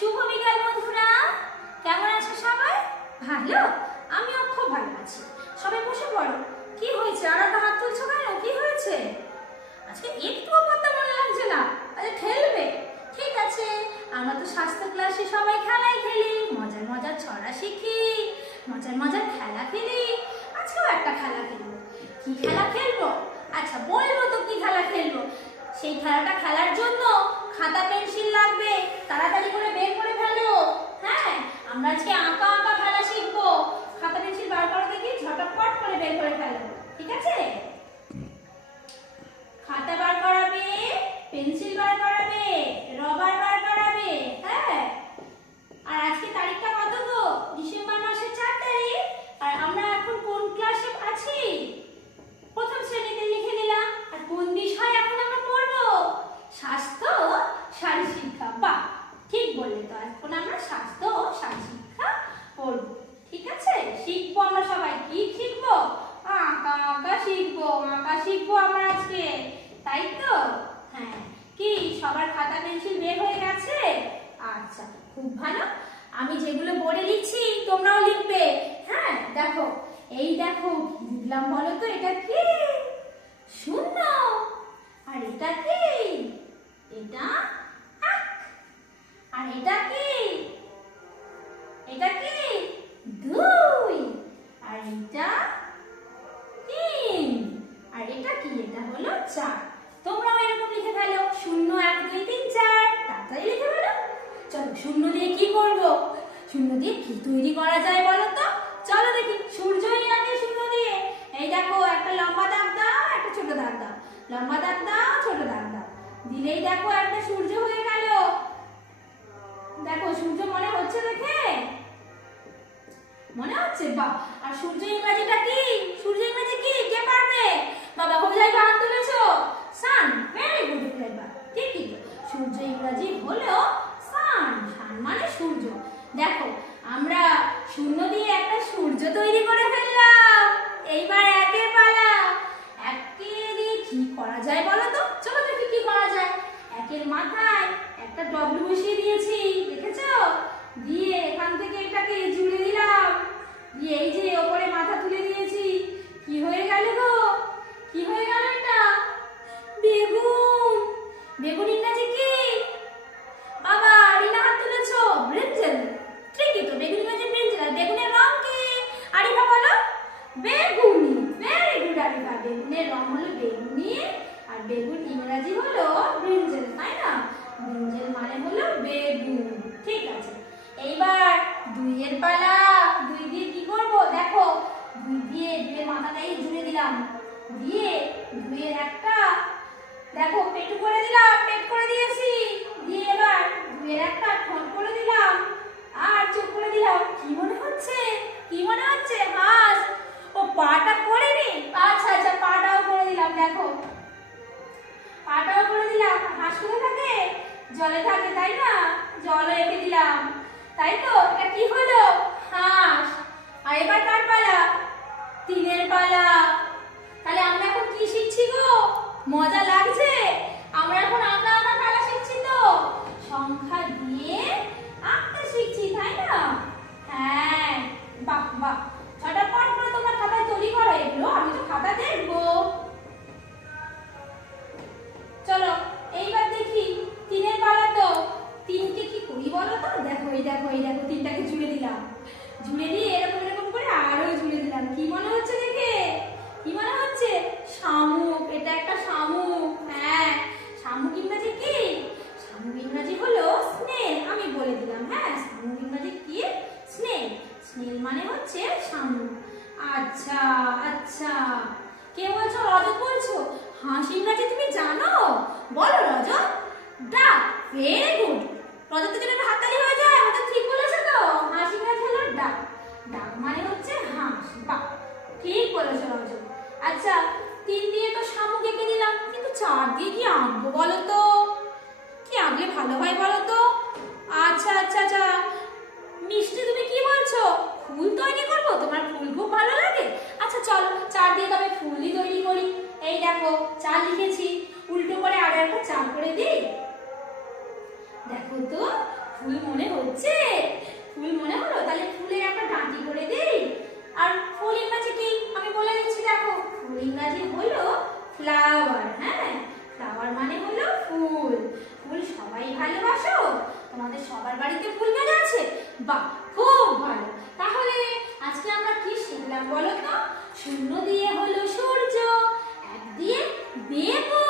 শুভ বিকাল বন্ধুরা, কেমন আছো সবাই? ভালো? আমিও খুব ভালো আছি। সবাই বসে পড়ো। কি হয়েছে? আর একটা হাত তুলছো কেন? কি হয়েছে? আজকে একটুও পড়তে মনে লাগছে না। আরে খেলবে? ঠিক আছে, আমরা তো স্বাস্থ্য ক্লাসে সবাই খেলাই খেলি, মজার মজার ছড়া শিখি, মজার মজার খেলা খেলি। আজকেও একটা খেলা খেলবো। কি খেলা খেলবো? আচ্ছা বলবো তো কি খেলা খেলবো। সেই খেলাটা খেলার জন্য খাতা পেন্সিল লাগবে, তাড়াতাড়ি করে বের করে ফেলো। হ্যাঁ, আমরা আজকে আঁকা আঁকা খেলা শিখবো। খাতা পেন্সিল বার করো দেখি, ঝটপট করে বের করে ফেলো। ঠিক আছে? খাতা বার করাবে, পেন্সিল বার করাবে, রবার বার করাবে। হ্যাঁ, আর আজকে তারিখটা কত গো? ডিসেম্বর মাসের 4 তারিখ। আর আমরা এখন কোন ক্লাসে আছি? প্রথম শ্রেণীতে লিখে নিলাম। আর কোন বিষয় এখন আমরা পড়বো? স্বাস্থ্য ও শারীরশিক্ষা। বাহ, ঠিক বললে তো। এখন আমরা স্বাস্থ্য ও শারীরশিক্ষা পড়বো। ঠিক আছে, শিখবো আমরা সবাই। কি শিখবো? আঁকা আঁকা শিখবো। আঁকা শিখবো আমরা আজকে, তাই তো? হ্যাঁ, কি সবার খাতা পেন্সিল বের হয়ে গেছে? আচ্ছা, খুব ভালো। আমি যেগুলো বোর্ডে লিখছি তোমরাও লিখবে। হ্যাঁ, দেখো, এই দেখো কি লিখলাম বলো তো? এটা কি? শূন্য। আর এটা কি? এটা এক। আর এটা কি? এটা কি? 2। আর এটা 3। আর এটা কি? এটা হলো 4। তোমরাও এরকম লিখে ফেলো। 0 1 2 3 4। তাড়াতাড়ি লিখে ফেলো। চলো, শূন্য দিয়ে কি করব? শূন্য দিয়ে কি তৈরি করা যায় বলো তো? চলো দেখি। সূর্যই আঁকে শূন্য দিয়ে। এই দেখো, একটা লম্বা দাগ দাও, একটা ছোট দাগ দাও। লম্বা দাগ দাও, ছোট দাগ দাও। দিলেই দেখো একটা সূর্য হয়ে গেল। দেখো, সূর্য মনে হচ্ছে দেখে? মনে হচ্ছে? বাহ। আর সূর্য ইংরেজিটা কি? সূর্য ইংরেজি কি? কে পারবে? বাবা হোজাই হাত তুলেছো। সান। Very good clever. ঠিকই তো। সূর্য ইংরেজি হলো সান। সান মানে সূর্য। দেখো, আমরা শূন্য দিয়ে একটা সূর্য তৈরি করে ফেললাম। এইবার একের পালা। একে দিয়ে কি করা যায় বলো তো? চলো দেখি কি করা যায়। একের মাথায় একটা ডব্লিউ বসিয়ে দিয়েছি, দেখেছো? দিয়ে এখান থেকে এটাকে জুড়ে দিলাম। দিয়ে এই যে ওপরে মাথা তুলে দিয়েছি। কি হয়ে গেল গো? কি হয়ে গেল এটা? বেগুন। বেগুন ইংরেজি কি? বাবা রিনা হাত তুলেছো। ব্রিঞ্জল। ঠিকই তো, বেগুন ইংরেজি ব্রিঞ্জল। আর বেগুনের রং কি? আরিফা বলো। বেগুনি। Very good Arifa. বেগুনের রং হলো বেগুনি। আর বেগুন ইংরেজি হলো ব্রিঞ্জল, তাই না? ব্রিঞ্জল মানে হলো বেগুন। ঠিক আছে, এইবার 2 এর পালা। 2 দিয়ে কি করব? দেখো, 2 দিয়ে 2 এর মাথাটাই জুড়ে দিলাম। দিয়ে 2 এর একটা দেখো পেটু করে দিলাম, পেট করে দিয়েছি। দিয়ে এবার 2 এর একটা ঠোঁট করে দিলাম, আর চোখ করে দিলাম। কি মনে হচ্ছে? কি মনে হচ্ছে? হাঁস। ও, পাটা করিনি? আচ্ছা আচ্ছা, পাটাও করে দিলাম। দেখো, পাটাও করে দিলাম। হাঁস কোথায় থাকে? জলে থাকে, তাই না? জলে রেখে দিলাম, তাই তো? এটা কি হলো? হাঁস। আর এবার কার পালা? 3 এর পালা। তাহলে আমরা এখন কি শিখছি গো? মজা লাগছে? আমরা এখন আঁকা আঁকা খেলা শিখছি তো? সংখ্যা দিয়ে আঁকতে শিখছি, তাই না? হ্যাঁ, বাহ বাহ। ঝটপট করে তোমরা খাতায় তৈরি করো এগুলো, আমি তো খাতা দেখবো। চলো, এইবার দেখি 3 এর পালা তো। 3 কে কি করি বলো তো? দেখো, এই দেখো, এই দেখো, 3টাকে জুড়ে দিলাম। জুড়ে দিয়ে এরকম এরকম করে আরো জুড়ে দিলাম। কি মনে হচ্ছে দেখে? কি মনে হচ্ছে? শামুক। এটা একটা শামুক। হ্যাঁ, শামুক ইংরেজি কি? শামুক ইংরেজি হলো স্নেল। আমি বলে দিলাম। হ্যাঁ, শামুক ইংরেজি কি? স্নেল। স্নেল মানে হচ্ছে শামুক। আচ্ছা আচ্ছা, কে বলছো? রজত বলছো। হাঁস ইংরেজি তুমি জানো? বলো রজত। ডাক। Very good. রজতের জন্য একটা হাততালি হয়ে যায়। রজত ঠিক বলেছে তো। হাঁস ইংরেজি হলো ডাক। ডাক মানে হচ্ছে হাঁস। বাহ, ঠিক বলেছো রজত। আচ্ছা, 3 দিয়ে তো শামুক এঁকে দিলাম, কিন্তু 4 দিয়ে কি আঁকবো বলো তো? কি আঁকলে ভালো হয় বলো তো? আচ্ছা আচ্ছা আচ্ছা, মিষ্টি তুমি কি বলছো? ফুল তৈরি করবো? তোমার ফুল খুব ভালো লাগে। আচ্ছা চলো, 4 দিয়ে তবে ফুলই তৈরি করি। এই দেখো, 4 লিখেছি। উল্টো করে আরো একটা 4 করে দিই। দেখো তো, ফুল মনে হচ্ছে? ফুল মনে হলো? তাহলে ফুলের একটা ডাঁটি করে দেই। আর ফুল ইংরাজি কি আমি বলে দিচ্ছি, দেখো ফুল ইংরাজি হলো ফ্লাওয়ার। হ্যাঁ, ফ্লাওয়ার মানে হলো ফুল। ফুল সবাই ভালোবাসো? তোমাদের সবার বাড়িতে ফুল গাছ আছে? বাহ, খুব ভালো। তাহলে আজকে আমরা কি শিখলাম বলো তো? শূন্য দিয়ে হলো সূর্য, এক দিয়ে বেগুন।